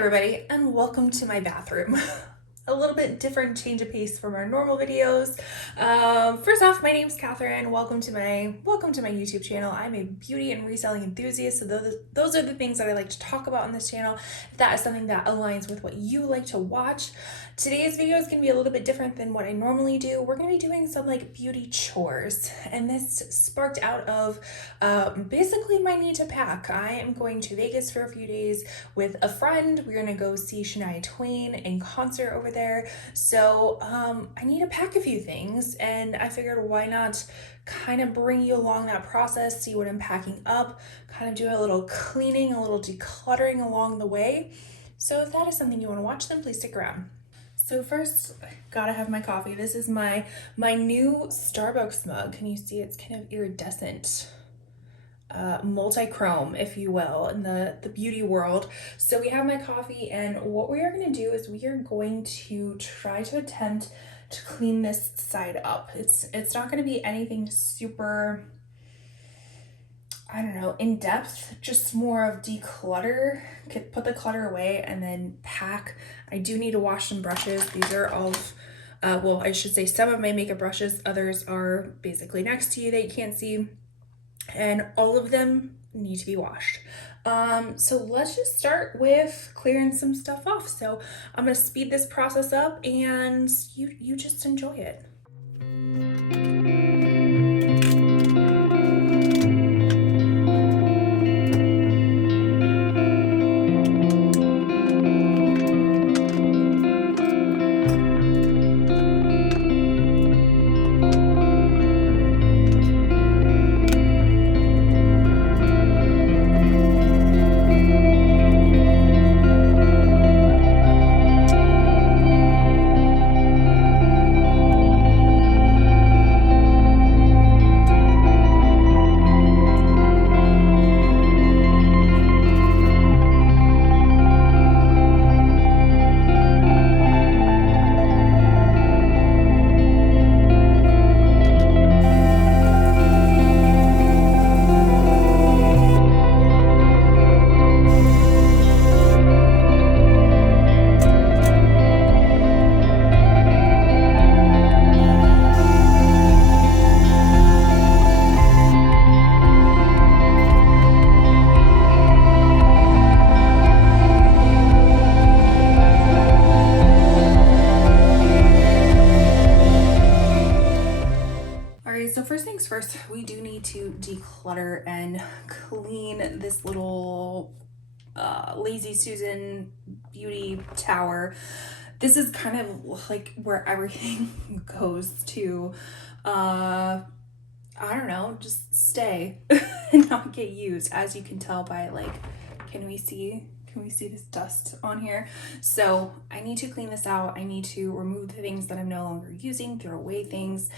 everybody, and welcome to my bathroom. A little bit different change of pace from our normal videos. First off, my name's Catherine. Welcome to my YouTube channel. I'm a beauty and reselling enthusiast, so those are the things that I like to talk about on this channel. If that is something that aligns with what you like to watch. Today's video is going to be a little bit different than what I normally do. We're going to be doing some like beauty chores, and this sparked out of basically my need to pack. I am going to Vegas for a few days with a friend. We're going to go see Shania Twain in concert over there. So I need to pack a few things, and I figured why not kind of bring you along that process, see what I'm packing up, kind of do a little cleaning, a little decluttering along the way. So if that is something you want to watch, then please stick around. So first, gotta have my coffee. This is my new Starbucks mug. Can you see it's kind of iridescent? Multi-chrome, if you will, in the beauty world. So we have my coffee, and what we are going to do is we are going to try to attempt to clean this side up. It's not going to be anything super, I don't know, in depth, just more of declutter, put the clutter away and then pack. I do need to wash some brushes. These are all well, I should say some of my makeup brushes, others are basically next to you that you can't see, and all of them need to be washed. So let's just start with clearing some stuff off. So I'm gonna speed this process up and you just enjoy it. So first things first, we do need to declutter and clean this little Lazy Susan beauty tower. This is kind of like where everything goes to, I don't know, just stay and not get used, as you can tell by like, can we see this dust on here? So I need to clean this out. I need to remove the things that I'm no longer using, throw away things,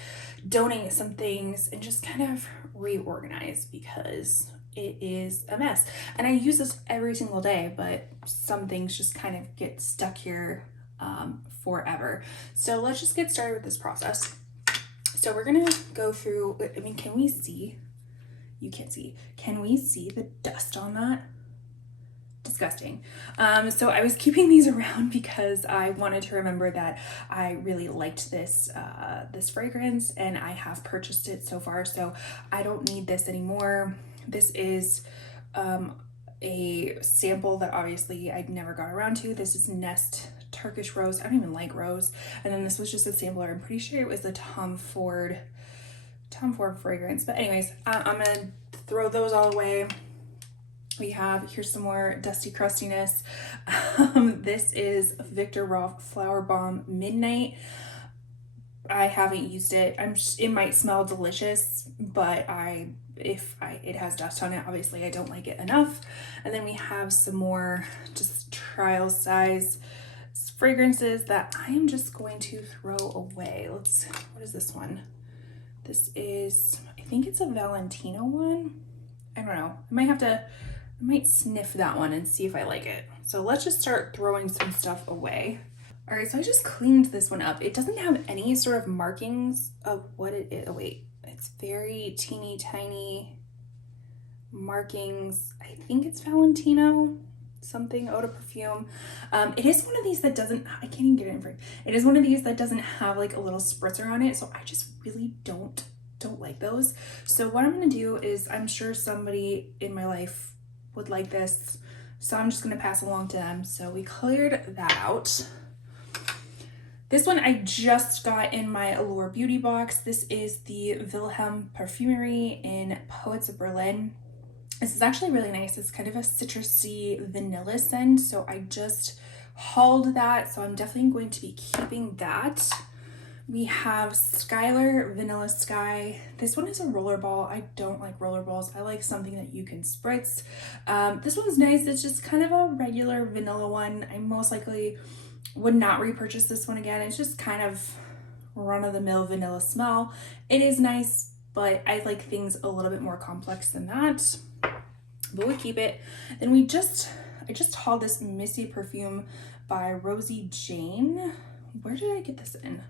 donate some things, and just kind of reorganize because it is a mess. And I use this every single day, but some things just kind of get stuck here forever. So let's just get started with this process. So we're gonna go through, I mean, can we see? You can't see. Can we see the dust on that? Disgusting. So I was keeping these around because I wanted to remember that I really liked this this fragrance, and I have purchased it so far, so I don't need this anymore. This is a sample that obviously I never got around to. This is Nest Turkish Rose. I don't even like rose. And then this was just a sampler. I'm pretty sure it was the Tom Ford fragrance. But anyways, I'm gonna throw those all away. Here's some more dusty crustiness. This is Victor Rolf Flower Bomb Midnight. I haven't used it. It might smell delicious, but it has dust on it, obviously I don't like it enough. And then we have some more just trial size fragrances that I am just going to throw away. What is this one? This is, I think it's a Valentino one. I don't know. I might sniff that one and see if I like it. So let's just start throwing some stuff away. All right, so I just cleaned this one up. It doesn't have any sort of markings of what it is. Oh wait, it's very teeny tiny markings. I think it's Valentino. something eau de perfume. It is one of these that doesn't, I can't even get it in frame. It is one of these that doesn't have like a little spritzer on it, so I just really don't like those. So what I'm gonna do is, I'm sure somebody in my life would like this, so I'm just gonna pass along to them. So we cleared that out. This one I just got in my Allure beauty box. This is the Wilhelm Perfumery in Poets of Berlin. This is actually really nice. It's kind of a citrusy vanilla scent, so I just hauled that, so I'm definitely going to be keeping that. We have Skylar Vanilla Sky. This one is a rollerball. I don't like rollerballs. I like something that you can spritz. This one's nice. It's just kind of a regular vanilla one. I most likely would not repurchase this one again. It's just kind of run-of-the-mill vanilla smell. It is nice, but I like things a little bit more complex than that. But we'll keep it. Then I just hauled this Missy perfume by Rosie Jane. Where did I get this in?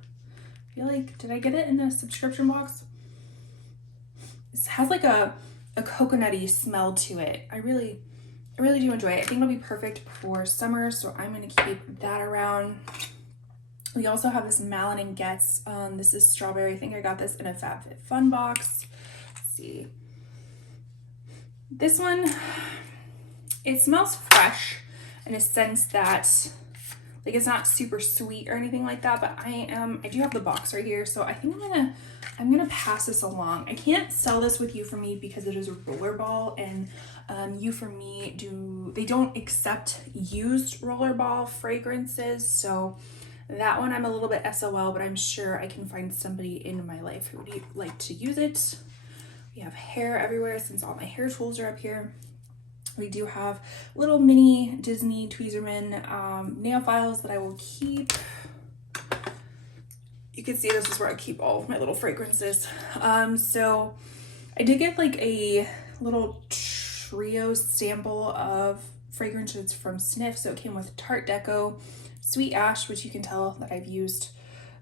I feel like, did I get it in the subscription box? It has like a coconutty smell to it. I really do enjoy it. I think it'll be perfect for summer, so I'm gonna keep that around. We also have this Malin & Getz. This is strawberry. I think I got this in a FabFitFun box. Let's see. This one, it smells fresh in a sense that, like, it's not super sweet or anything like that, but I do have the box right here, so I think I'm gonna pass this along. I can't sell this with You For Me because it is a rollerball, and You For Me they don't accept used rollerball fragrances, so that one I'm a little bit SOL, but I'm sure I can find somebody in my life who would like to use it. We have hair everywhere since all my hair tools are up here. We do have little mini Disney Tweezerman nail files that I will keep. You can see this is where I keep all of my little fragrances. So I did get like a little trio sample of fragrances from Sniff. So it came with Tarte Deco, Sweet Ash, which you can tell that I've used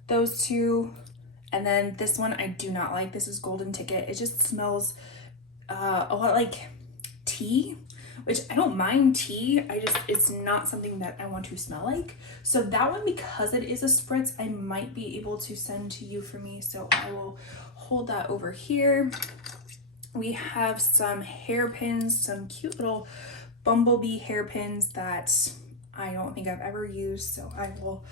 those two. And then this one I do not like. This is Golden Ticket. It just smells a lot like tea, which I don't mind tea. It's not something that I want to smell like. So that one, because it is a spritz, I might be able to send to You For Me. So I will hold that over here. We have some hairpins, some cute little bumblebee hairpins that I don't think I've ever used, so I will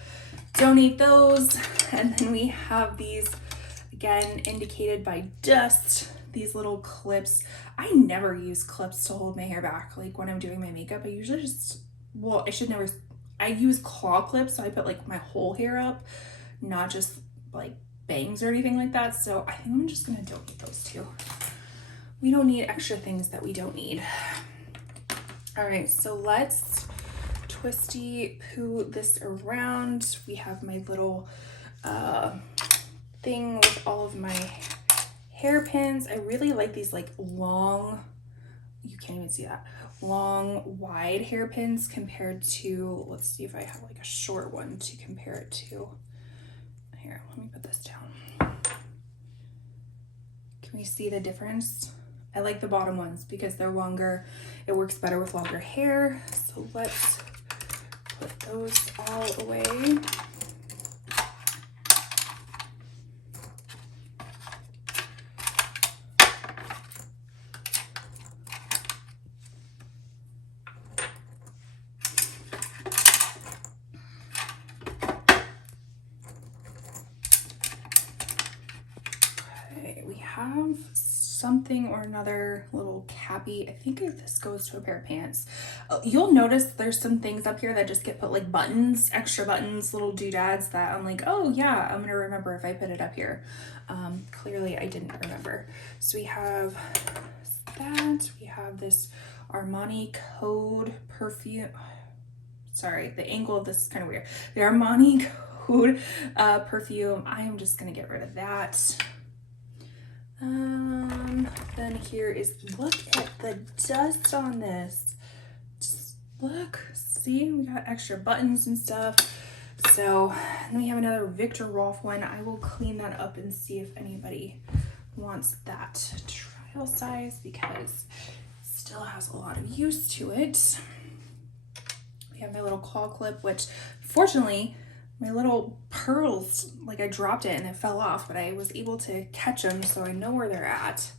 donate those. And then we have these, again, indicated by dust, these little clips. I never use clips to hold my hair back. Like when I'm doing my makeup, I usually just, well, I use claw clips, so I put like my whole hair up, not just like bangs or anything like that. So I think I'm just gonna donate those two. We don't need extra things that we don't need. All right, so let's twisty poo this around. We have my little thing with all of my hairpins. I really like these like long, you can't even see that, long wide hairpins compared to, let's see if I have like a short one to compare it to. Here, let me put this down. Can we see the difference? I like the bottom ones because they're longer. It works better with longer hair. So let's put those all away. Okay, we have something or another little cappy. I think this goes to a pair of pants. You'll notice there's some things up here that just get put like buttons, extra buttons, little doodads that I'm like, oh yeah, I'm gonna remember if I put it up here. Clearly I didn't remember. So we have that. We have this Armani Code perfume. Sorry, the angle of this is kind of weird. The Armani Code perfume. I am just gonna get rid of that. Then here is, look at the dust on this. Just look, see, we got extra buttons and stuff. So then we have another Victor Rolf one. I will clean that up and see if anybody wants that trial size because it still has a lot of use to it. We have my little claw clip, which fortunately my little pearls, like I dropped it and it fell off, but I was able to catch them, so I know where they're at.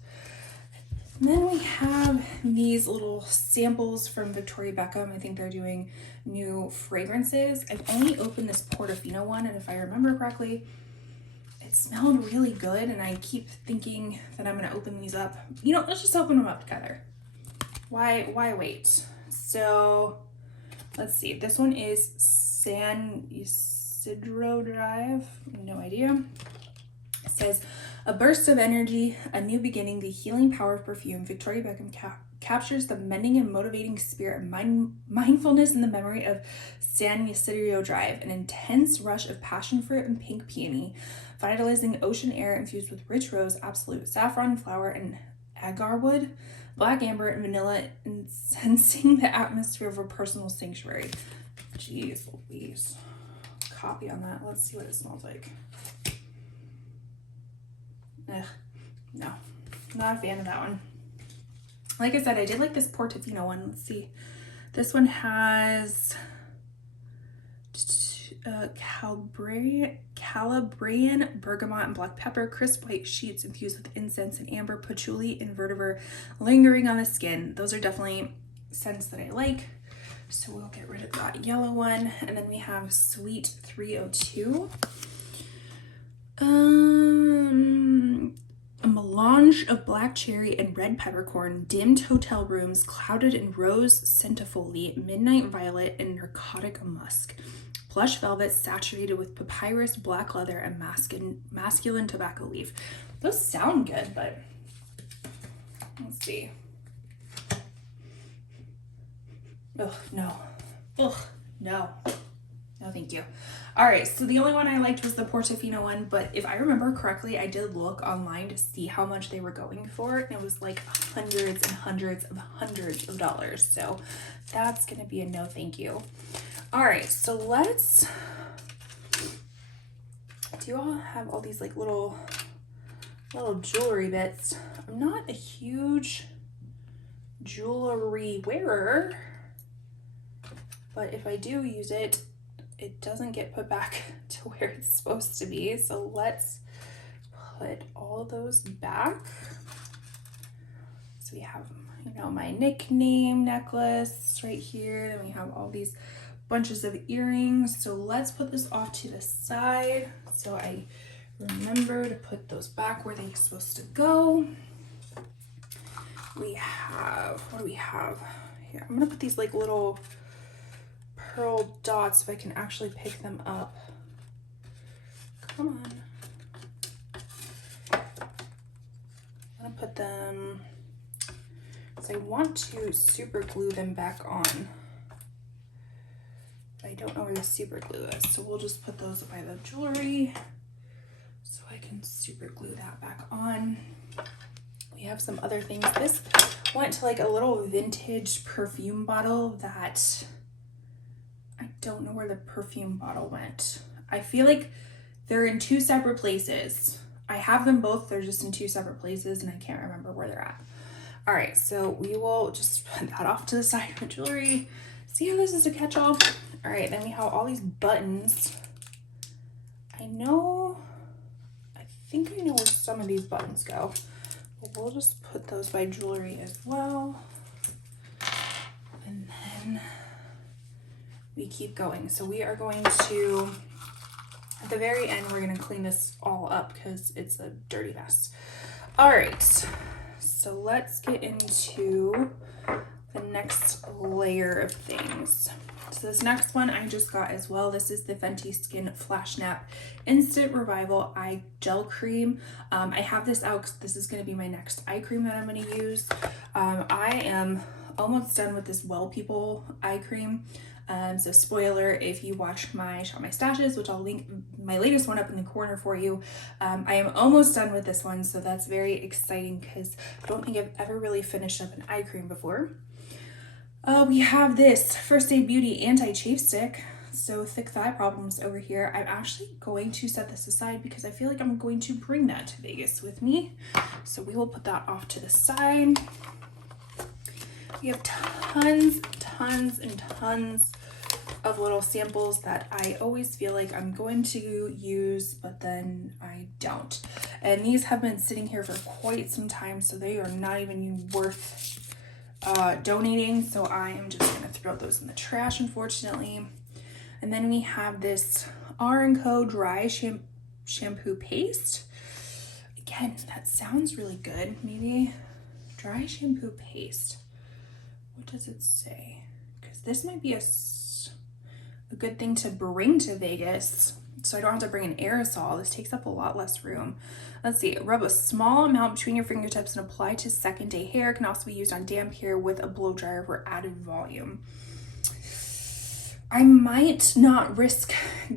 And then we have these little samples from Victoria Beckham. I think they're doing new fragrances. I've only opened this Portofino one, and if I remember correctly, it smelled really good, and I keep thinking that I'm gonna open these up. You know, let's just open them up together. Why wait? So let's see. This one is San Isidro Drive. No idea. It says, a burst of energy, a new beginning, the healing power of perfume. Victoria Beckham captures the mending and motivating spirit of mindfulness in the memory of San Isidro Drive, an intense rush of passion fruit and pink peony, vitalizing ocean air infused with rich rose, absolute saffron flower, and agar wood, black amber, and vanilla, incensing the atmosphere of a personal sanctuary. Jeez Louise. Copy on that. Let's see what it smells like. Ugh, no, not a fan of that one. Like I said, I did like this Portofino one. Let's see. This one has Calabrian, bergamot, and black pepper, crisp white sheets infused with incense and amber, patchouli, and vetiver lingering on the skin. Those are definitely scents that I like. So we'll get rid of that yellow one. And then we have Sweet 302. A melange of black cherry and red peppercorn, dimmed hotel rooms clouded in rose centifolie, midnight violet, and narcotic musk. Plush velvet saturated with papyrus, black leather, and masculine tobacco leaf. Those sound good, but let's see. Ugh, no. Ugh, no. No, thank you. All right, so the only one I liked was the Portofino one, but if I remember correctly, I did look online to see how much they were going for, and it was like hundreds and hundreds of dollars. So that's gonna be a no thank you. All right, so let's, do you all have all these like little jewelry bits? I'm not a huge jewelry wearer, but if I do use it, it doesn't get put back to where it's supposed to be. So let's put all those back. So we have, you know, my nickname necklace right here. Then we have all these bunches of earrings. So let's put this off to the side so I remember to put those back where they're supposed to go. We have, what do we have here? I'm gonna put these like little pearl dots if I can actually pick them up. Come on. I'm gonna put them, because I want to super glue them back on. But I don't know where the super glue is, so we'll just put those by the jewelry so I can super glue that back on. We have some other things. This went to like a little vintage perfume bottle that I don't know where the perfume bottle went. I feel like they're in two separate places. I have them both, they're just in two separate places and I can't remember where they're at. All right, so we will just put that off to the side of the jewelry. See how this is a catch-all? All right, then we have all these buttons. I think I know where some of these buttons go, but we'll just put those by jewelry as well. And then we keep going. So we are going to, at the very end, we're going to clean this all up because it's a dirty mess. All right, so let's get into the next layer of things. So this next one I just got as well. This is the Fenty Skin Flash Nap Instant Revival Eye Gel Cream. I have this out because this is going to be my next eye cream that I'm going to use. I am almost done with this Well People eye cream. So spoiler, if you watched my Shop My Stashes, which I'll link my latest one up in the corner for you, I am almost done with this one. So that's very exciting because I don't think I've ever really finished up an eye cream before. We have this First Aid Beauty Anti-Chafe Stick. So thick thigh problems over here. I'm actually going to set this aside because I feel like I'm going to bring that to Vegas with me. So we will put that off to the side. We have tons and tons of little samples that I always feel like I'm going to use, but then I don't. And these have been sitting here for quite some time, so they are not even worth donating. So I am just gonna throw those in the trash, unfortunately. And then we have this R&Co dry shampoo paste. Again, that sounds really good. Maybe dry shampoo paste. What does it say? Because this might be a good thing to bring to Vegas, so I don't have to bring an aerosol. This takes up a lot less room. Let's see. Rub a small amount between your fingertips and apply to second day hair. Can also be used on damp hair with a blow dryer for added volume. I might not risk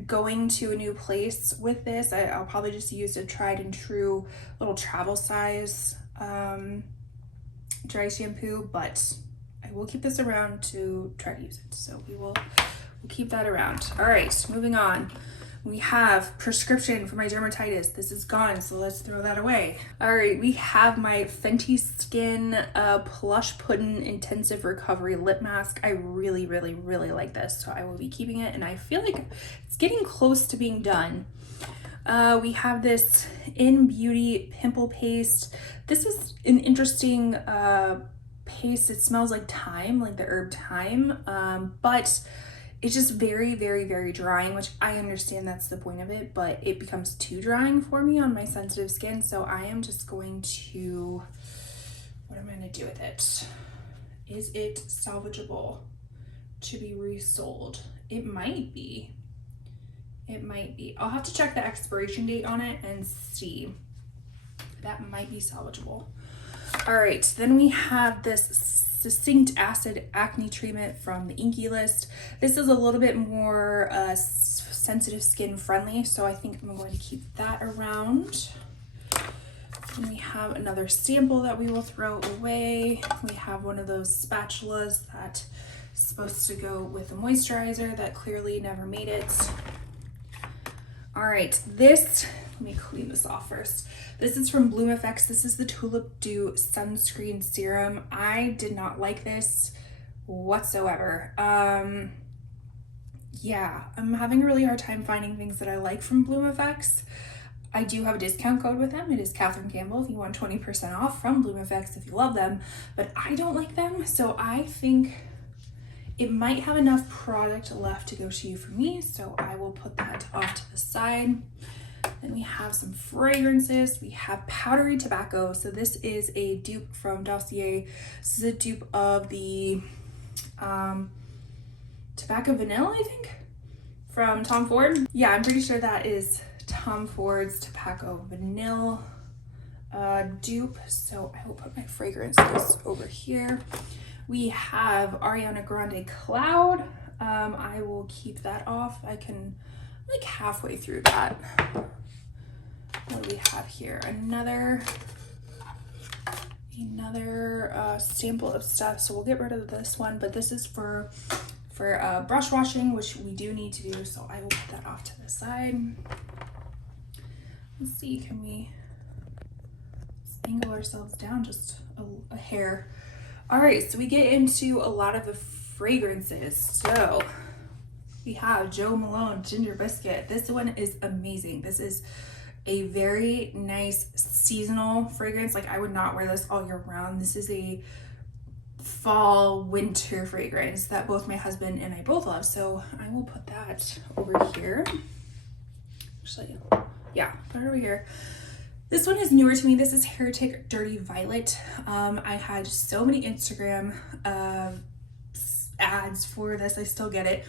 going to a new place with this. I'll probably just use a tried and true little travel size dry shampoo, but I will keep this around to try to use it. So we'll keep that around. All right, moving on. We have prescription for my dermatitis. This is gone, so let's throw that away. All right, we have my Fenty Skin Plush Puddin' Intensive Recovery Lip Mask. I really, really, really like this, so I will be keeping it, and I feel like it's getting close to being done. We have this In Beauty Pimple Paste. This is an interesting paste. It smells like thyme, like the herb thyme, but it's just very, very, very drying, which I understand that's the point of it, but it becomes too drying for me on my sensitive skin. So I am just going to, what am I going to do with it? Is it salvageable to be resold? It might be. It might be. I'll have to check the expiration date on it and see. That might be salvageable. All right, then we have this Succinct Acid Acne Treatment from the Inky List. This is a little bit more sensitive skin friendly, so I think I'm going to keep that around. And we have another sample that we will throw away. We have one of those spatulas that's supposed to go with a moisturizer that clearly never made it. All right, let me clean this off first. This is from Bloom Effects. This is the Tulip Dew Sunscreen Serum. I did not like this whatsoever. Yeah, I'm having a really hard time finding things that I like from Bloom Effects. I do have a discount code with them. It is Catherine Campbell if you want 20% off from Bloom Effects if you love them, but I don't like them, so I think it might have enough product left to go to you for me, so I will put that off to the side. Then we have some fragrances. We have powdery tobacco. So this is a dupe from Dossier. This is a dupe of the Tobacco Vanilla, I think, from Tom Ford. Yeah, I'm pretty sure that is Tom Ford's Tobacco Vanilla dupe. So I will put my fragrances over here. We have Ariana Grande Cloud. I will keep that off. I can like halfway through that. What do we have here? Another sample of stuff. So we'll get rid of this one, but this is for brush washing, which we do need to do. So I will put that off to the side. Let's see, can we angle ourselves down just a hair? All right, so we get into a lot of the fragrances. So we have Jo Malone Ginger Biscuit. This one is amazing. This is a very nice seasonal fragrance. Like I would not wear this all year round. This is a fall winter fragrance that both my husband and I both love. So I will put that over here. Actually, yeah, put it over here. This one is newer to me. This is Heretic Dirty Violet. I had so many Instagram ads for this. I still get it.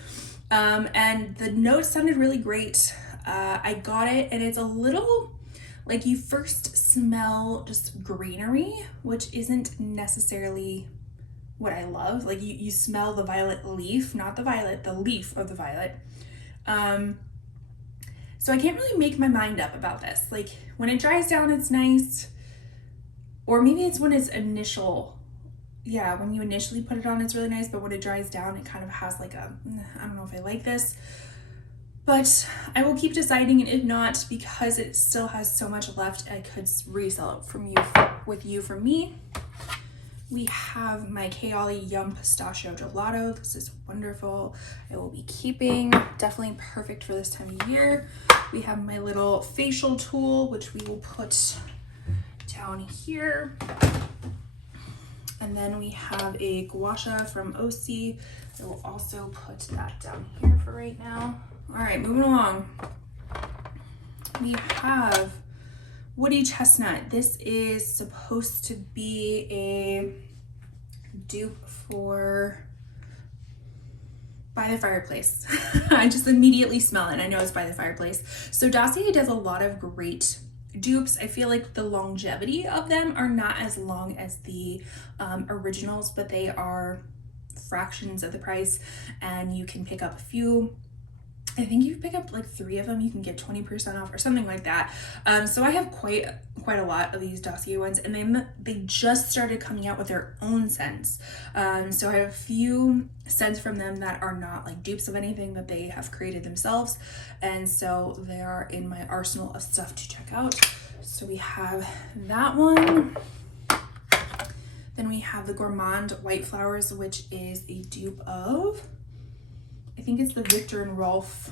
And the notes sounded really great. I got it, and it's a little like you first smell just greenery, which isn't necessarily what I love. Like you smell the violet leaf, not the violet, the leaf of the violet. So I can't really make my mind up about this. Like when it dries down, it's nice, or maybe it's when it's initial. Yeah, when you initially put it on, it's really nice, but when it dries down, it kind of has like a, I don't know if I like this, but I will keep deciding, and if not, because it still has so much left, I could resell it from you, with you for me. We have my Kayali Yum Pistachio Gelato. This is wonderful. I will be keeping. Definitely perfect for this time of year. We have my little facial tool, which we will put down here. And then we have a gua sha from OC. I will also put that down here for right now. All right, moving along. We have Woody Chestnut. This is supposed to be a dupe for By the Fireplace. I just immediately smell it and I know it's By the Fireplace. So Dossier does a lot of great dupes. I feel like the longevity of them are not as long as the originals, but they are fractions of the price and you can pick up a few. I think you pick up like 3 of them, you can get 20% off or something like that. So I have quite a lot of these Dossier ones, and they just started coming out with their own scents. So I have a few scents from them that are not like dupes of anything that they have created themselves, and so they are in my arsenal of stuff to check out. So we have that one. Then we have the Gourmand White Flowers, which is a dupe of, I think it's the Victor and Rolf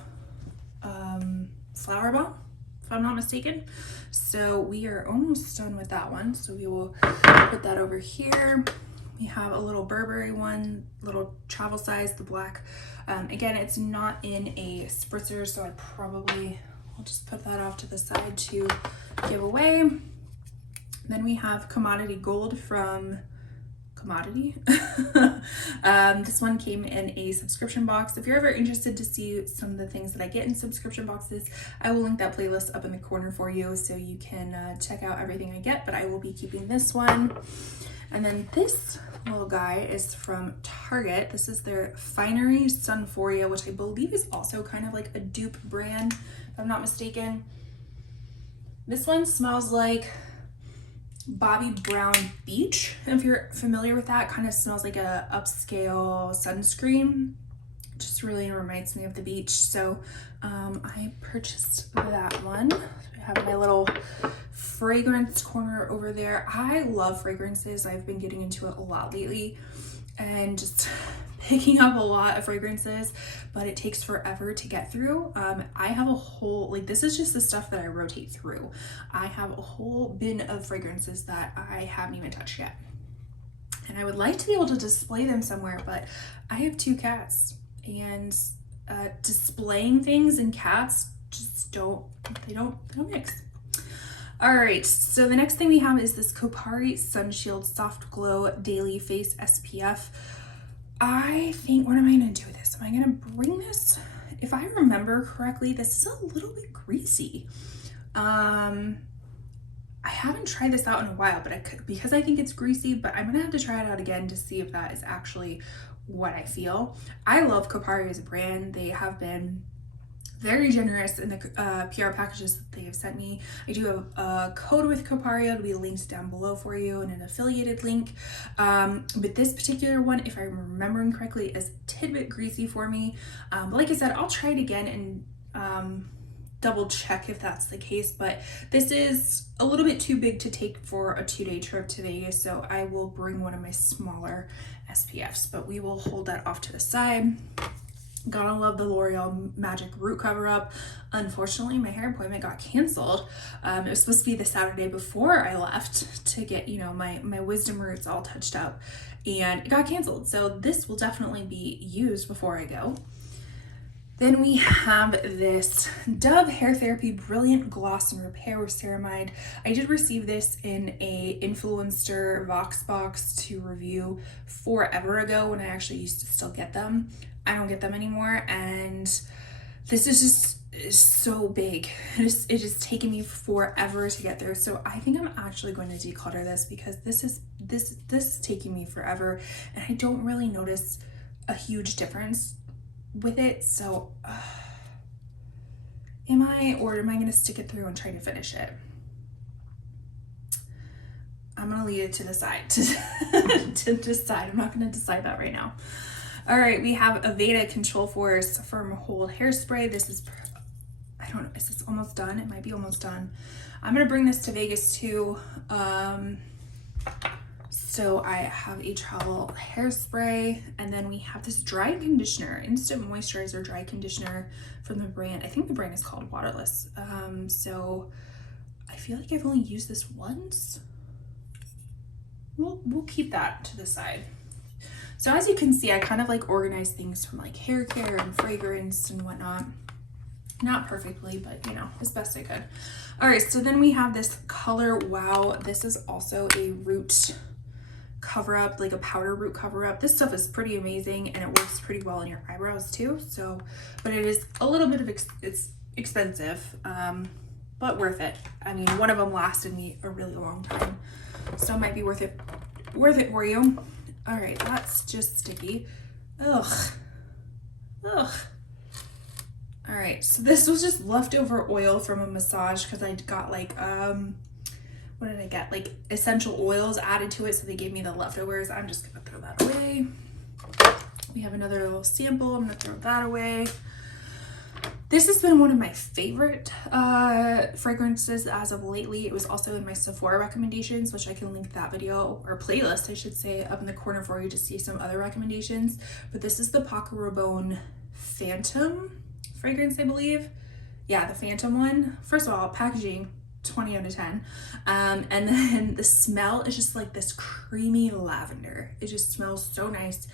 Flower Bomb, if I'm not mistaken. So we are almost done with that one. So we will put that over here. We have a little Burberry one, little travel size, the black. Again, it's not in a spritzer, so I'll just put that off to the side to give away. Then we have Commodity Gold from Commodity. This one came in a subscription box. If you're ever interested to see some of the things that I get in subscription boxes, I will link that playlist up in the corner for you so you can check out everything I get, but I will be keeping this one. And then this little guy is from Target. This is their Finery Sunforia, which I believe is also kind of like a dupe brand, if I'm not mistaken. This one smells like Bobbi Brown Beach, if you're familiar with that. Kind of smells like a upscale sunscreen. Just really reminds me of the beach. So I purchased that one. I have my little fragrance corner over there. I love fragrances. I've been getting into it a lot lately and just picking up a lot of fragrances, but it takes forever to get through. I have a whole, like, this is just the stuff that I rotate through. I have a whole bin of fragrances that I haven't even touched yet. And I would like to be able to display them somewhere, but I have 2 cats, and displaying things and cats just don't mix. All right, so the next thing we have is this Kopari Sunshield Soft Glow Daily Face SPF. I think, what am I gonna do with this? Am I gonna bring this? If I remember correctly, this is a little bit greasy. I haven't tried this out in a while, but because I think it's greasy, but I'm gonna have to try it out again to see if that is actually what I feel. I love Kopari as a brand. They have been very generous in the PR packages that they have sent me. I do have a code with Kopari. It'll be linked down below for you and an affiliated link. But this particular one, if I'm remembering correctly, is a tidbit greasy for me. But like I said, I'll try it again and double check if that's the case. But this is a little bit too big to take for a 2-day trip to Vegas, so I will bring one of my smaller SPFs, but we will hold that off to the side. Gotta love the L'Oreal Magic Root Cover Up. Unfortunately, my hair appointment got canceled. It was supposed to be the Saturday before I left to get, you know, my wisdom roots all touched up, and it got canceled. So this will definitely be used before I go. Then we have this Dove Hair Therapy Brilliant Gloss and Repair with Ceramide. I did receive this in a influencer Vox box to review forever ago when I actually used to still get them. I don't get them anymore, and this is so big. It is taking me forever to get through. So I think I'm actually going to declutter this because this is taking me forever, and I don't really notice a huge difference with it. So am I going to stick it through and try to finish it? I'm going to leave it to the side to decide. I'm not going to decide that right now. All right, we have Aveda Control Force Firm Hold Hairspray. This is, I don't know, is this almost done? It might be almost done. I'm going to bring this to Vegas too. So I have a travel hairspray, and then we have this dry conditioner, instant moisturizer dry conditioner from the brand. I think the brand is called Waterless. So I feel like I've only used this once. We'll keep that to the side. So as you can see, I kind of like organize things from like hair care and fragrance and whatnot. Not perfectly, but you know, as best I could. All right, so then we have this Color Wow. This is also a root cover up, like a powder root cover up. This stuff is pretty amazing, and it works pretty well in your eyebrows too. So, but it is a little bit of it's expensive, but worth it. I mean, one of them lasted me a really long time, so it might be worth it for you. All right, that's just sticky. Ugh. All right, so this was just leftover oil from a massage because I got like what did I get? Like essential oils added to it, so they gave me the leftovers. I'm just gonna throw that away. We have another little sample. I'm gonna throw that away. This has been one of my favorite fragrances as of lately. It was also in my Sephora recommendations, which I can link that video, or playlist I should say, up in the corner for you to see some other recommendations. But this is the Paco Rabanne Phantom fragrance, I believe. Yeah, the Phantom one. First of all, packaging 20 out of 10. And then the smell is just like this creamy lavender. It just smells so nice.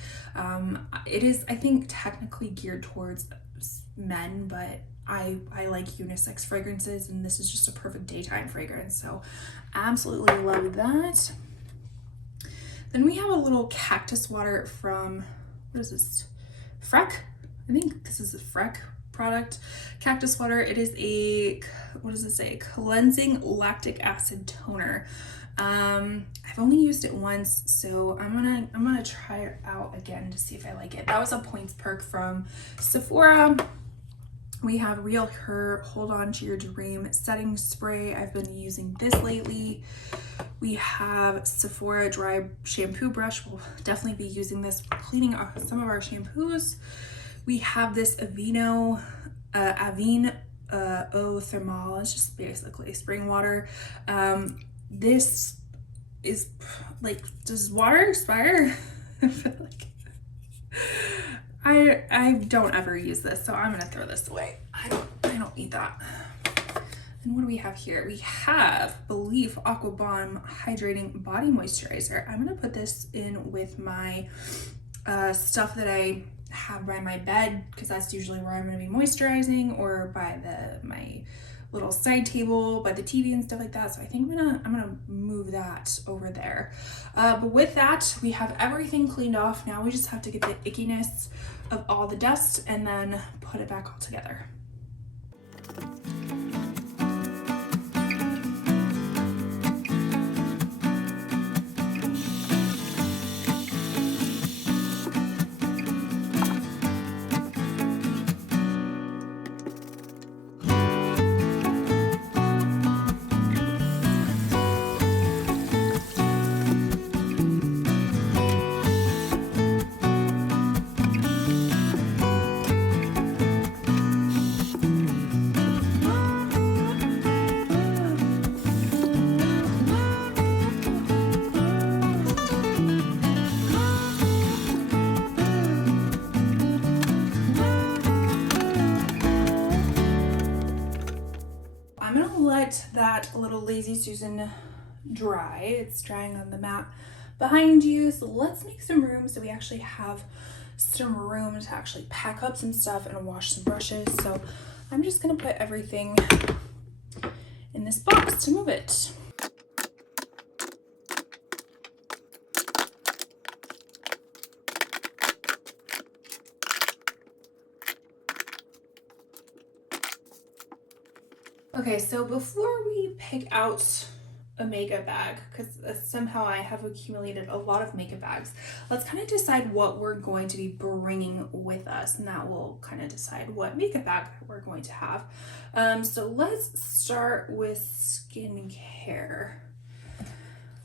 It is, I think, technically geared towards men, but I like unisex fragrances, and this is just a perfect daytime fragrance. So absolutely love that. Then we have a little cactus water from, what is this? Freck? I think this is a Freck product. Cactus water. It is a, what does it say? Cleansing lactic acid toner. I've only used it once, so I'm gonna try it out again to see if I like it. That was a points perk from Sephora. We have Real Her Hold On to Your Dream setting spray. I've been using this lately. We have Sephora dry shampoo brush. We'll definitely be using this for cleaning some of our shampoos. We have this Avene Eau Thermale. It's just basically spring water. This is like, does water expire? I feel like I don't ever use this, so I'm gonna throw this away. I don't need that. And what do we have here? We have Belief Aqua Bomb Hydrating Body Moisturizer. I'm gonna put this in with my stuff that I have by my bed, because that's usually where I'm going to be moisturizing, or by my little side table by the TV and stuff like that. So I think I'm gonna move that over there. But with that, we have everything cleaned off. Now we just have to get the ickiness of all the dust and then put it back all together. Let that little Lazy Susan dry. It's drying on the mat behind you. So let's make some room so we actually have some room to actually pack up some stuff and wash some brushes. So I'm just gonna put everything in this box to move it. Okay, so before we pick out a makeup bag, because somehow I have accumulated a lot of makeup bags, let's kind of decide what we're going to be bringing with us, and that will kind of decide what makeup bag we're going to have. So let's start with skincare.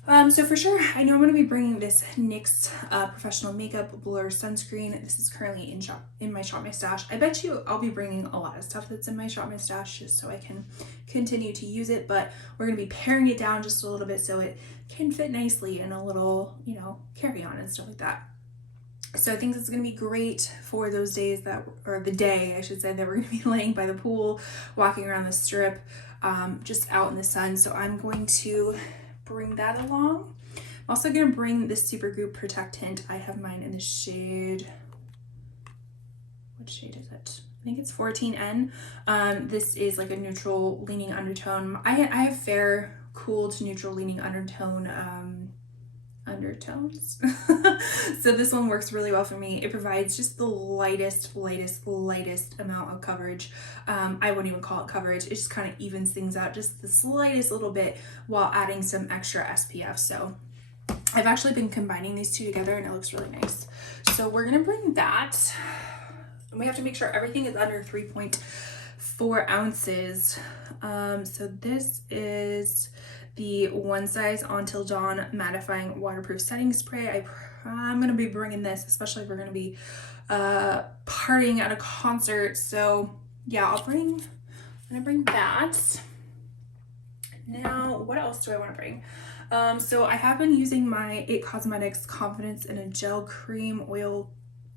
So for sure, I know I'm going to be bringing this NYX Professional Makeup Blur Sunscreen. This is currently in my Shop My Stash. I bet you I'll be bringing a lot of stuff that's in my Shop My Stash just so I can continue to use it, but we're going to be paring it down just a little bit so it can fit nicely in a little, you know, carry-on and stuff like that. So I think this is going to be great for those days that, or the day, I should say, that we're going to be laying by the pool, walking around the strip, just out in the sun. So I'm going to bring that along. I'm also going to bring this Supergoop Protectant. I have mine in the shade, what shade is it? I think it's 14N. This is like a neutral leaning undertone. I have fair, cool to neutral leaning undertones. So this one works really well for me. It provides just the lightest amount of coverage. I wouldn't even call it coverage. It just kind of evens things out just the slightest little bit while adding some extra SPF. So I've actually been combining these two together and it looks really nice. So we're gonna bring that. And we have to make sure everything is under 3.4 ounces. So this is the One Size Until Dawn Mattifying Waterproof Setting Spray. I'm going to be bringing this, especially if we're going to be partying at a concert. So yeah, I'm going to bring that. Now, what else do I want to bring? So I have been using my IT Cosmetics Confidence in a Gel Cream Oil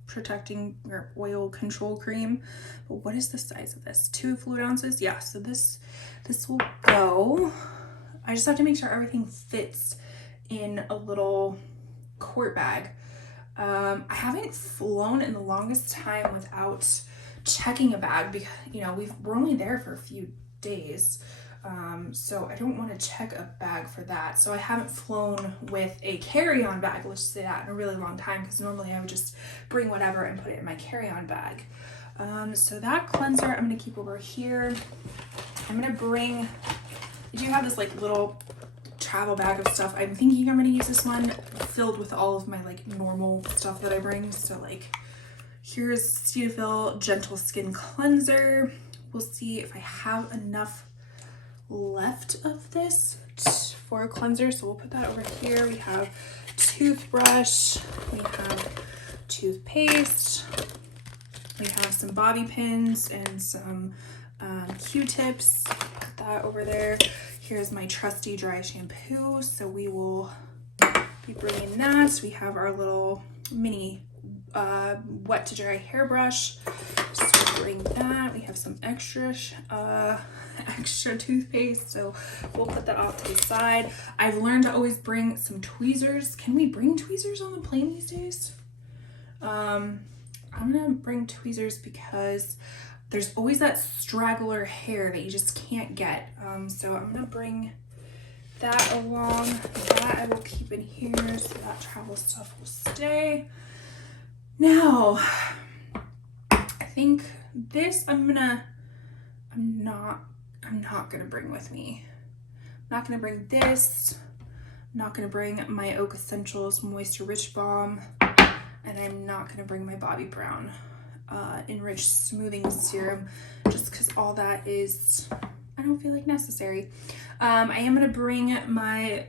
Protecting or Oil Control Cream. But what is the size of this? 2 fluid ounces? Yeah, so this will go. I just have to make sure everything fits in a little quart bag. I haven't flown in the longest time without checking a bag because, you know, we're only there for a few days. So I don't want to check a bag for that. So I haven't flown with a carry-on bag, let's say that, in a really long time, because normally I would just bring whatever and put it in my carry-on bag. So that cleanser I'm going to keep over here. I'm going to bring, I do have this like little travel bag of stuff. I'm thinking I'm going to use this one filled with all of my like normal stuff that I bring. So like here's Cetaphil Gentle Skin Cleanser. We'll see if I have enough left of this for a cleanser, so we'll put that over here. We have toothbrush, we have toothpaste, we have some bobby pins and some Q-tips. Put that over there. Here's my trusty dry shampoo, so we will be bringing that. We have our little mini wet to dry hairbrush, so bring that. We have some extra toothpaste, so we'll put that off to the side. I've learned to always bring some tweezers. Can we bring tweezers on the plane these days? I'm gonna bring tweezers because there's always that straggler hair that you just can't get. So I'm gonna bring that along. That I will keep in here, so that travel stuff will stay. Now, I think this I'm not gonna bring with me. I'm not gonna bring this. I'm not gonna bring my Oak Essentials Moisture Rich Balm, and I'm not gonna bring my Bobbi Brown Enriched Smoothing Serum, just because all that is, I don't feel like necessary. I am gonna bring my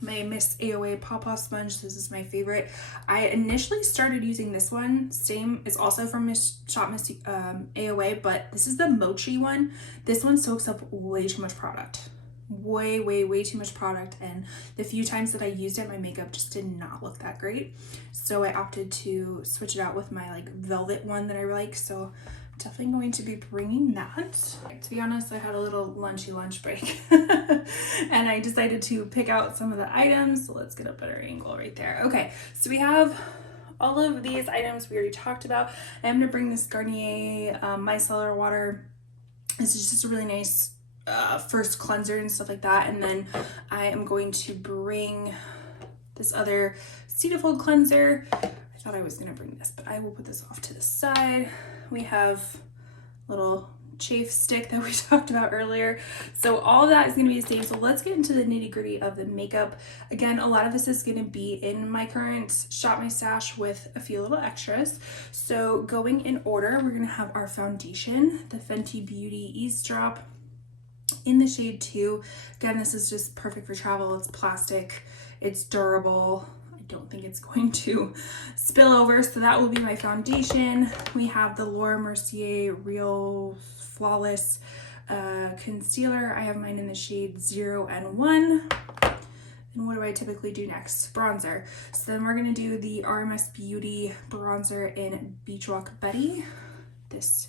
my Miss AOA Pawpaw Sponge. This is my favorite. I initially started using this one. Same, it's also from Miss AOA, but this is the Mochi one. This one soaks up way too much product. Way too much product, and the few times that I used it, my makeup just did not look that great. So I opted to switch it out with my like velvet one that I like. So definitely going to be bringing that. To be honest, I had a little lunch break and I decided to pick out some of the items. So let's get a better angle right there. Okay, so we have all of these items we already talked about. I'm gonna bring this Garnier Micellar Water. This is just a really nice first cleanser and stuff like that. And then I am going to bring this other Cetaphil cleanser. I thought I was gonna bring this, but I will put this off to the side. We have a little chafe stick that we talked about earlier. So all of that is gonna be the same. So let's get into the nitty gritty of the makeup. Again, a lot of this is gonna be in my current Shop My Stash with a few little extras. So going in order, we're gonna have our foundation, the Fenty Beauty Eavesdrop in the shade 2. Again, this is just perfect for travel. It's plastic, it's durable. I don't think it's going to spill over, so that will be my foundation. We have the Laura Mercier Real Flawless concealer. I have mine in the shade 0 and 1. And what do I typically do next? Bronzer. So then we're gonna do the RMS Beauty bronzer in Beach Walk Betty. This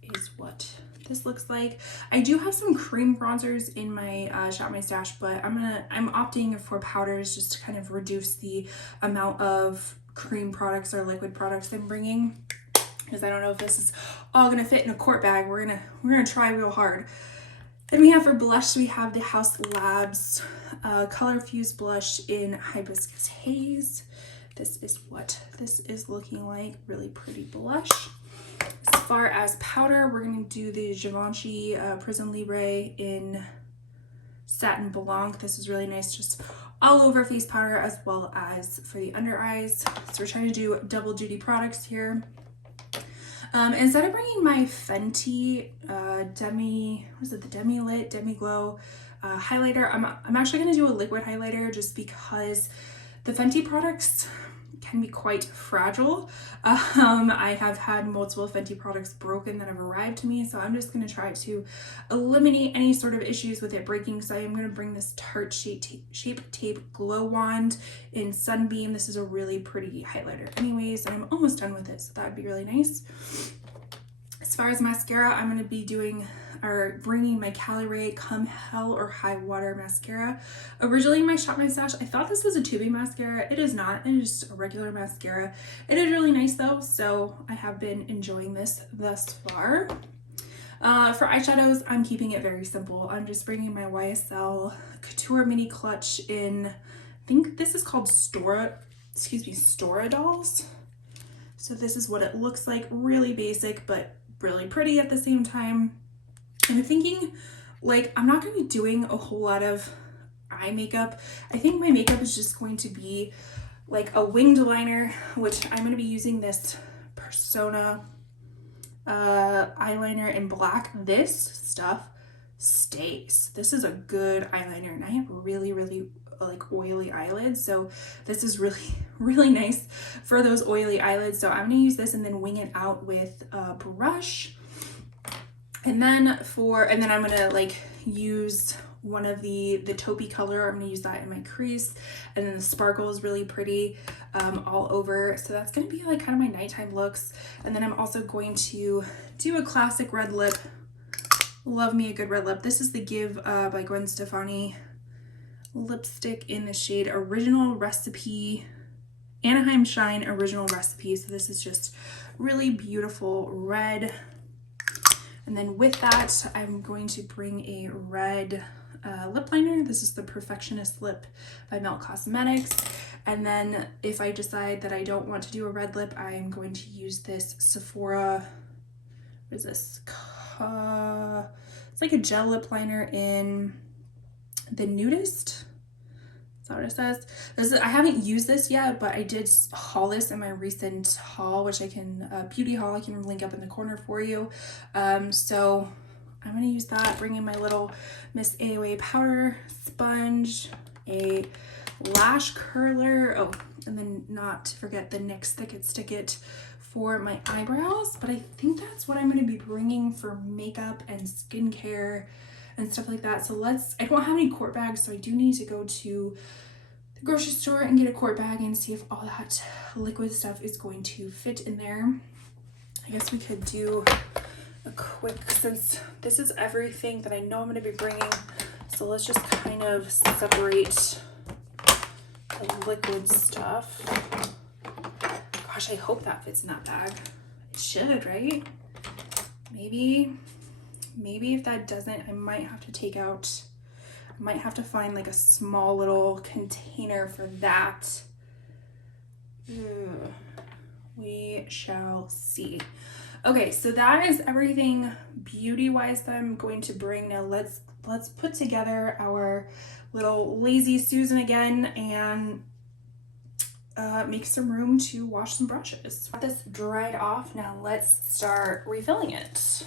is what this looks like. I do have some cream bronzers in my Shop My Stash, but I'm opting for powders just to kind of reduce the amount of cream products or liquid products I'm bringing, because I don't know if this is all gonna fit in a quart bag. We're gonna try real hard. Then we have for blush, we have the House Labs Color Fuse blush in Hibiscus Haze. This is what this is looking like, really pretty blush. As far as powder, we're gonna do the Givenchy Prism Libre in Satin Blanc. This is really nice, just all over face powder as well as for the under eyes. So we're trying to do double duty products here. Instead of bringing my Fenty the Demi Lit, Demi Glow highlighter, I'm actually going to do a liquid highlighter just because the Fenty products can be quite fragile. I have had multiple Fenty products broken that have arrived to me, so I'm just going to try to eliminate any sort of issues with it breaking. So I am going to bring this Tarte Shape Tape Glow Wand in Sunbeam. This is a really pretty highlighter anyways, and I'm almost done with it, so that would be really nice. As far as mascara, I'm going to be bringing my Cali Ray Come Hell or High Water mascara. Originally in my Shop My Stash, I thought this was a tubing mascara. It is not. It is just a regular mascara. It is really nice though, so I have been enjoying this thus far. For eyeshadows, I'm keeping it very simple. I'm just bringing my YSL Couture Mini Clutch in, I think this is called Stora Dolls. So this is what it looks like. Really basic, but really pretty at the same time. And I'm thinking, like, I'm not going to be doing a whole lot of eye makeup. I think my makeup is just going to be like a winged liner, which I'm going to be using this Persona eyeliner in black. This stuff stays. This is a good eyeliner, and I have really, really like oily eyelids, so this is really nice for those oily eyelids. So I'm going to use this and then wing it out with a brush. And then I'm gonna like use one of the taupey color. I'm gonna use that in my crease, and then the sparkle is really pretty all over. So that's gonna be like kind of my nighttime looks. And then I'm also going to do a classic red lip. Love me a good red lip. This is the Give by Gwen Stefani lipstick in the shade Original Recipe, Anaheim Shine Original Recipe. So this is just really beautiful red. And then with that, I'm going to bring a red lip liner. This is the Perfectionist Lip by Melt Cosmetics. And then if I decide that I don't want to do a red lip, I'm going to use this Sephora, what is this? It's like a gel lip liner in the Nudist. Is that what it says? I haven't used this yet, but I did haul this in my recent haul, which I can, beauty haul, I can link up in the corner for you. So I'm going to use that, bring in my little Miss AOA powder sponge, a lash curler, oh, and then not to forget the NYX Thick It for my eyebrows. But I think that's what I'm going to be bringing for makeup and skincare and stuff like that. So I don't have any quart bags, so I do need to go to the grocery store and get a quart bag and see if all that liquid stuff is going to fit in there. I guess we could do a quick, since this is everything that I know I'm going to be bringing, so let's just kind of separate the liquid stuff. Gosh, I hope that fits in that bag. It should, right? Maybe if that doesn't, I might have to find like a small little container for that. Ugh. We shall see. Okay, so that is everything beauty-wise that I'm going to bring. Now let's put together our little lazy Susan again and make some room to wash some brushes. Got this dried off. Now let's start refilling it.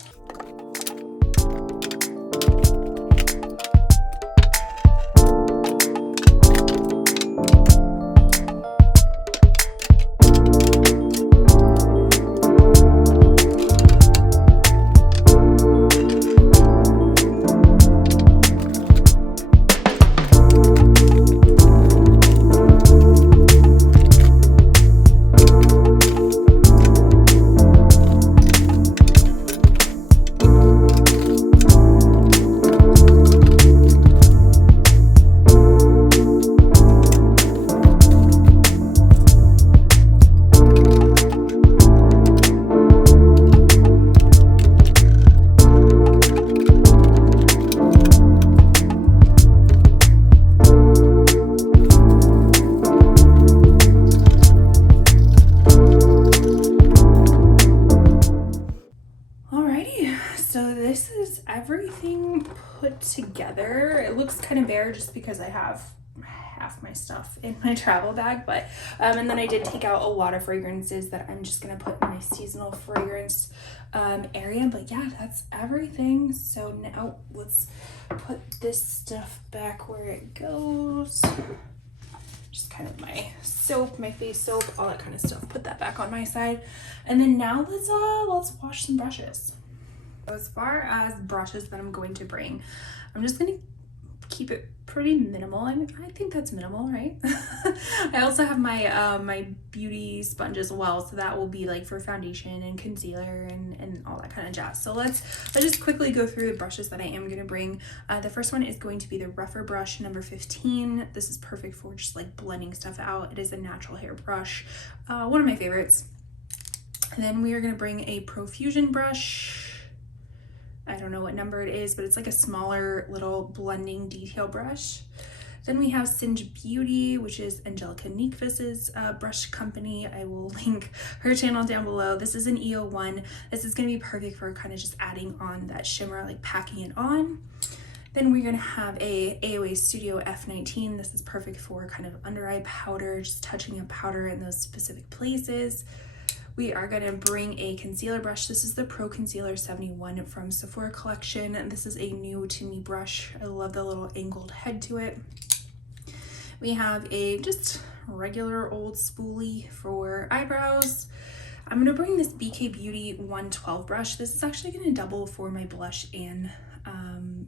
Alrighty, so this is everything put together. It looks kind of bare just because I have half my stuff in my travel bag, but and then I did take out a lot of fragrances that I'm just gonna put in my seasonal fragrance area. But yeah, that's everything. So now let's put this stuff back where it goes. Just kind of my soap, my face soap, all that kind of stuff. Put that back on my side. And then now let's wash some brushes. As far as brushes that I'm going to bring, I'm just gonna keep it pretty minimal. I think that's minimal, right? I also have my my beauty sponge as well, so that will be like for foundation and concealer and all that kind of jazz. So let's just quickly go through the brushes that I am going to bring. The first one is going to be the rougher brush number 15. This is perfect for just like blending stuff out. It is a natural hair brush, one of my favorites. And then we are going to bring a Profusion brush. I don't know what number it is, but it's like a smaller little blending detail brush. Then we have Singe Beauty, which is Angelica Nyquist's brush company. I will link her channel down below. This is an EO1. This is going to be perfect for kind of just adding on that shimmer, like packing it on. Then we're going to have a AOA Studio F19. This is perfect for kind of under eye powder, just touching up powder in those specific places. We are going to bring a concealer brush. This is the Pro Concealer 71 from Sephora collection. And this is a new to me brush. I love the little angled head to it. We have a just regular old spoolie for eyebrows. I'm going to bring this BK Beauty 112 brush. This is actually going to double for my blush and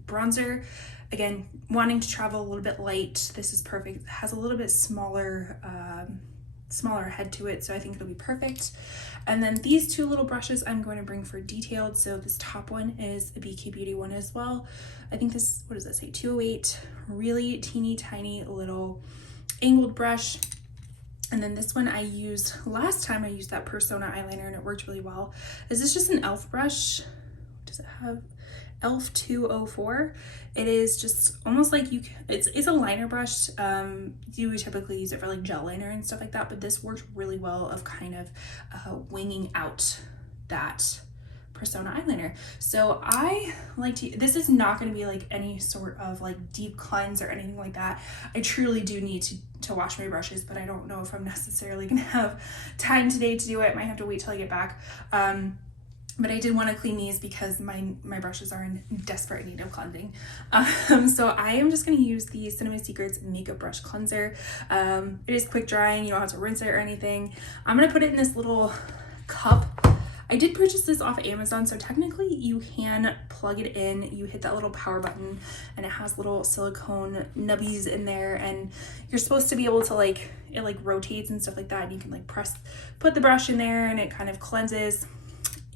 bronzer. Again, wanting to travel a little bit light, this is perfect. It has a little bit smaller head to it, so I think it'll be perfect. And then these two little brushes I'm going to bring for detailed. So this top one is a BK Beauty one as well. I think this, what does that say, 208, really teeny tiny little angled brush. And then this one I used last time. I used that Persona eyeliner and it worked really well. This is just an e.l.f. brush. What does it have? e.l.f. 204. It is just almost like it's a liner brush. You would typically use it for like gel liner and stuff like that, but this worked really well of kind of winging out that Persona eyeliner. So I like to, this is not going to be like any sort of like deep cleanse or anything like that. I truly do need to wash my brushes, but I don't know if I'm necessarily going to have time today to do it. Might have to wait till I get back. But I did want to clean these because my brushes are in desperate need of cleansing. So I am just going to use the Cinema Secrets Makeup Brush Cleanser. It is quick drying. You don't have to rinse it or anything. I'm going to put it in this little cup. I did purchase this off Amazon, so technically you can plug it in. You hit that little power button and it has little silicone nubbies in there, and you're supposed to be able to like, it like rotates and stuff like that, and you can like put the brush in there and it kind of cleanses.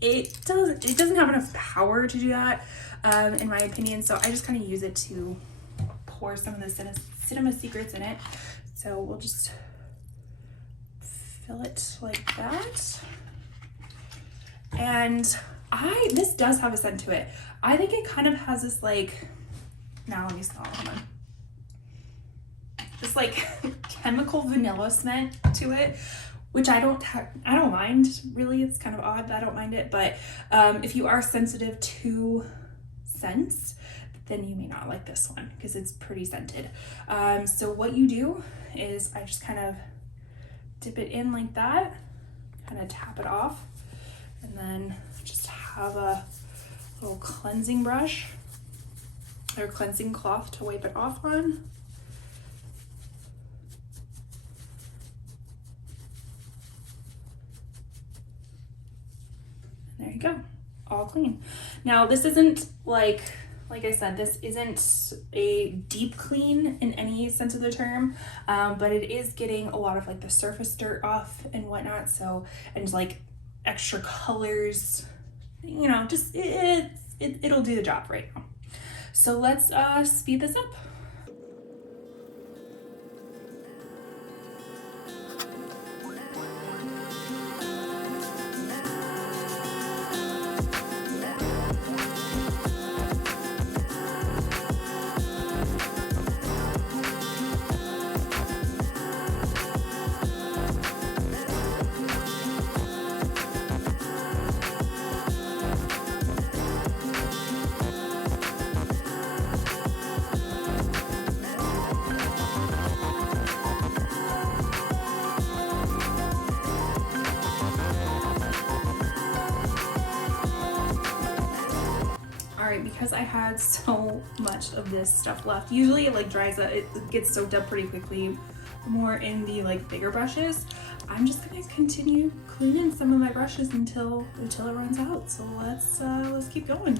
It doesn't have enough power to do that, in my opinion, so I just kind of use it to pour some of the Cinema Secrets in it. So we'll just fill it like that. And this does have a scent to it. I think it kind of has this like, now let me smell, hold on. This like chemical vanilla scent to it, which I don't mind, really. It's kind of odd, but I don't mind it. But if you are sensitive to scents, then you may not like this one because it's pretty scented. So what you do is I just kind of dip it in like that, kind of tap it off, and then just have a little cleansing brush or cleansing cloth to wipe it off on. There you go, all clean. Now this isn't like I said, this isn't a deep clean in any sense of the term, but it is getting a lot of like the surface dirt off and whatnot. So, and like extra colors, you know, just it'll do the job right now. So let's speed this up. sorry, because I had so much of this stuff left. Usually it like dries up, it gets soaked up pretty quickly, more in the like bigger brushes. I'm just gonna continue cleaning some of my brushes until it runs out. So let's keep going.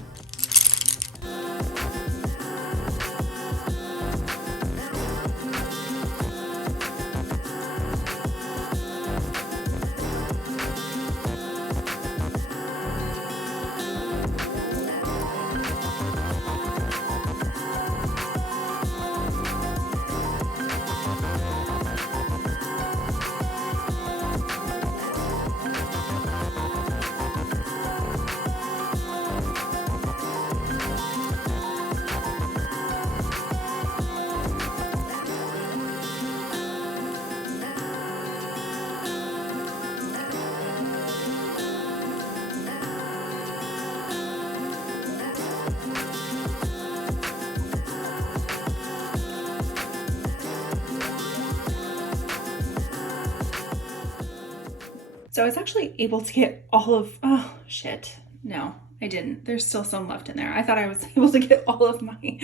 So I was actually able to get all of, oh shit, no, I didn't. There's still some left in there. I thought I was able to get all of my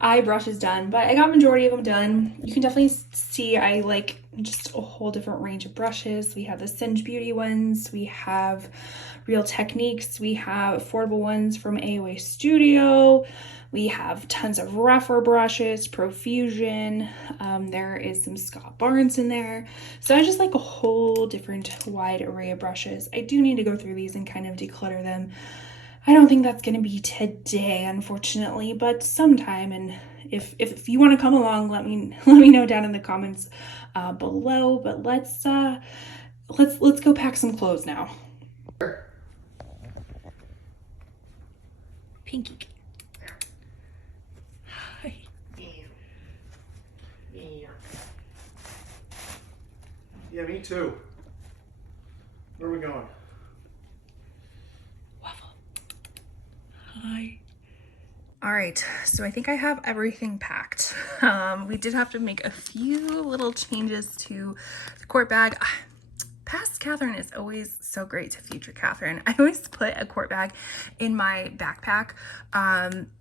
eye brushes done, but I got majority of them done. You can definitely see I like just a whole different range of brushes. We have the Singe Beauty ones, we have Real Techniques, we have affordable ones from AOA Studio. We have tons of rougher brushes, Profusion. There is some Scott Barnes in there. So I just like a whole different wide array of brushes. I do need to go through these and kind of declutter them. I don't think that's going to be today, unfortunately, but sometime. And if you want to come along, let me know down in the comments below. But let's go pack some clothes now. Pinky. Yeah, me too. Where are we going? Waffle. Hi. All right, so I think I have everything packed. We did have to make a few little changes to the quart bag. Past Catherine is always so great to future Catherine. I always put a quart bag in my backpack.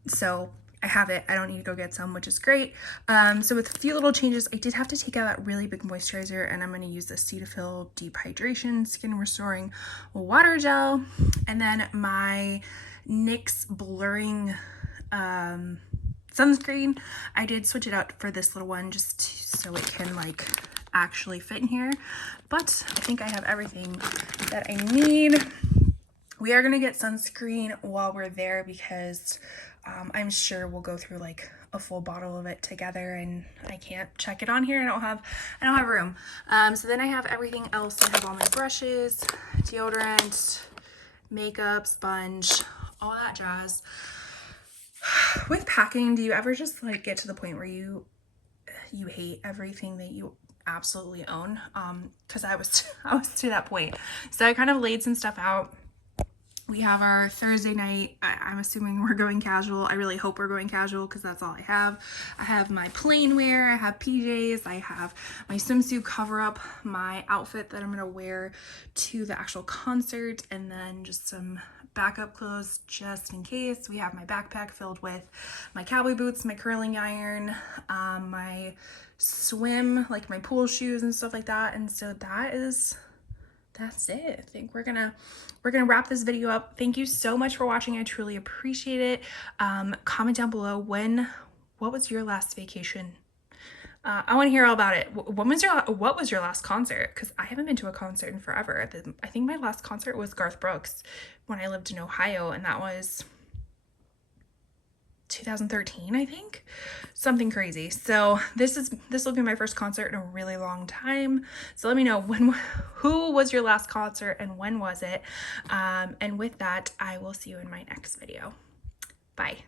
So I have it. I don't need to go get some, which is great. So with a few little changes, I did have to take out that really big moisturizer, and I'm going to use the Cetaphil Deep Hydration Skin Restoring Water Gel. And then my NYX Blurring sunscreen. I did switch it out for this little one just so it can like actually fit in here. But I think I have everything that I need. We are going to get sunscreen while we're there because I'm sure we'll go through like a full bottle of it together, and I can't check it on here. I don't have room. So then I have everything else. I have all my brushes, deodorant, makeup, sponge, all that jazz. With packing, do you ever just like get to the point where you hate everything that you absolutely own? Because I was to that point. So I kind of laid some stuff out. We have our Thursday night. I'm assuming we're going casual. I really hope we're going casual because that's all I have. I have my plain wear. I have PJs. I have my swimsuit cover up, my outfit that I'm going to wear to the actual concert, and then just some backup clothes just in case. We have my backpack filled with my cowboy boots, my curling iron, my swim, like my pool shoes and stuff like that. And so that's it. I think we're gonna wrap this video up. Thank you so much for watching. I truly appreciate it. Comment down below what was your last vacation? I want to hear all about it. What was your last concert? Because I haven't been to a concert in forever. I think my last concert was Garth Brooks when I lived in Ohio, and that was 2013, I think, something crazy. So this will be my first concert in a really long time. So let me know who was your last concert and when was it? And with that, I will see you in my next video. Bye.